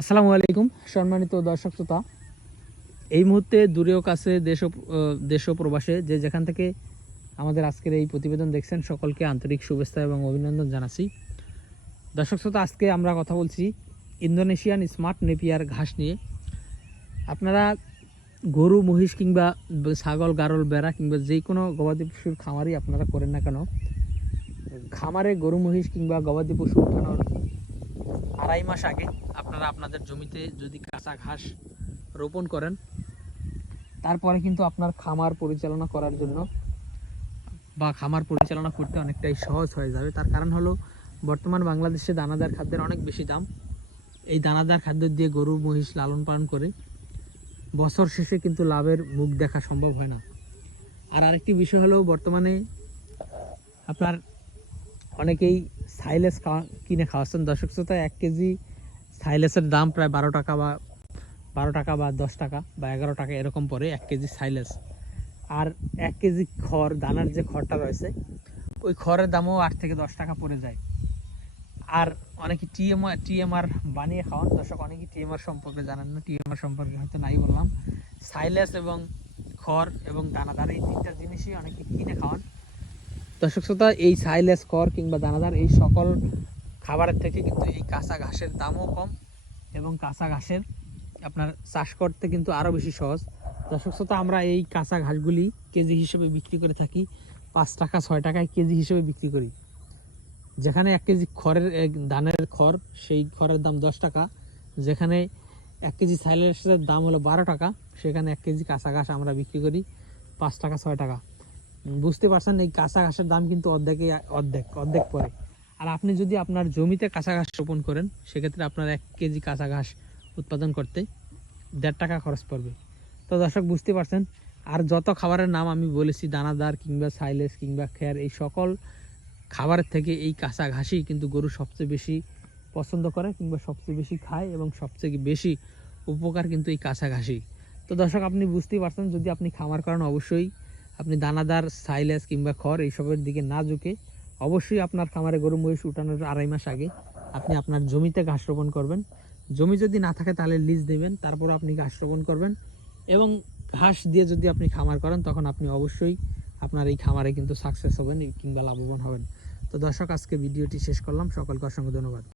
আসসালামু আলাইকুম সম্মানিত দর্শক শ্রোতা। এই মুহূর্তে দূরেও কাছে দেশ ও প্রবাসে যে যেখান থেকে আমাদের আজকের এই প্রতিবেদন দেখছেন সকলকে আন্তরিক শুভেচ্ছা এবং অভিনন্দন জানাচ্ছি। দর্শক শ্রোতা, আজকে আমরা কথা বলছি ইন্দোনেশিয়ান স্মার্ট নেপিয়ার ঘাস নিয়ে। আপনারা গরু মহিষ কিংবা ছাগল গারল বেড়া কিংবা যে কোনো গবাদি পশুর খামারই আপনারা করেন না কেন, খামারে গরু মহিষ কিংবা গবাদি পশু উঠানোর 2.5 মাস আগে আপনারা আপনাদের জমিতে যদি কাঁচা ঘাস রোপণ করেন, তারপরে কিন্তু আপনার খামার পরিচালনা করার জন্য বা খামার পরিচালনা করতে অনেকটাই সহজ হয়ে যাবে। তার কারণ হলো বর্তমান বাংলাদেশে দানাদার খাদ্যের অনেক বেশি দাম। এই দানাদার খাদ্য দিয়ে গরু মহিষ লালন পালন করে বছর শেষে কিন্তু লাভের মুখ দেখা সম্ভব হয় না। আর আরেকটি বিষয় হলো বর্তমানে আপনার অনেকেই সাইলেজ কিনে খাওয়াচ্ছেন। দর্শক শ্রোতা, 1 কেজি সাইলেসের দাম প্রায় 12 টাকা বা 10 টাকা বা 11 টাকা এরকম পড়ে 1 কেজি সাইলেস। আর 1 কেজি খড়, দানার যে খড়টা রয়েছে ওই খড়ের দামও 8 থেকে 10 টাকা পড়ে যায়। আর অনেকে টিএমআর বানিয়ে খাওয়ান। দর্শক, অনেকে টিএমআর সম্পর্কে জানেন না, টিএমআর সম্পর্কে হয়তো নাই বললাম। সাইলেস এবং খড় এবং দানাদার এই 3টা জিনিসই অনেকে কিনে খাওয়ান। দর্শক শ্রোতা, এই সাইলেস, খড় কিংবা দানাদার এই সকল খাবারের থেকে কিন্তু এই কাঁচা ঘাসের দামও কম এবং কাঁচা ঘাসের আপনার চাষ করতে কিন্তু আরও বেশি সহজ। দর্শক শ্রোতা, আমরা এই কাঁচা ঘাসগুলি কেজি হিসেবে বিক্রি করে থাকি 5 টাকা 6 টাকায় কেজি হিসেবে বিক্রি করি। যেখানে 1 কেজি ধানের খড়, সেই খড়ের দাম 10 টাকা, যেখানে 1 কেজি সাইলেসের দাম হলো 12 টাকা, সেখানে 1 কেজি কাঁচা ঘাস আমরা বিক্রি করি 5 টাকা 6 টাকা। বুঝতে পারছেন, এই কাঁচা ঘাসের দাম কিন্তু অর্ধেক পড়ে। আর আপনি যদি আপনার জমিতে কাঁচা ঘাস রোপণ করেন, সেক্ষেত্রে আপনার 1 কেজি কাঁচা ঘাস উৎপাদন করতে 1.5 টাকা খরচ পড়বে। তো দর্শক, বুঝতে পারছেন। আর যত খাবারের নাম আমি বলেছি, দানাদার কিংবা সাইলেস কিংবা খের, এই সকল খাবারের থেকে এই কাঁচা ঘাসই কিন্তু গরু সবচেয়ে বেশি পছন্দ করে কিংবা সবচেয়ে বেশি খায় এবং সবচেয়ে বেশি উপকার কিন্তু এই কাঁচা ঘাসই। তো দর্শক, আপনি বুঝতেই পারছেন, যদি আপনি খামার করেন অবশ্যই আপনি দানাদার, সাইলেস কিংবা খড় এইসবের দিকে না ঝুঁকে অবশ্যই আপনার খামারে গরু মহিষ উঠানোর 2.5 মাস আগে আপনি আপনার জমিতে ঘাস রোপণ করবেন। জমি যদি না থাকে তাহলে লিজ দেবেন, তারপর আপনি ঘাস রোপণ করবেন এবং ঘাস দিয়ে যদি আপনি খামার করেন, তখন আপনি অবশ্যই আপনার এই খামারে কিন্তু সাকসেস হবেন কিংবা লাভবান হবেন। তো দর্শক, আজকে ভিডিওটি শেষ করলাম। সকলকে অসংখ্য ধন্যবাদ।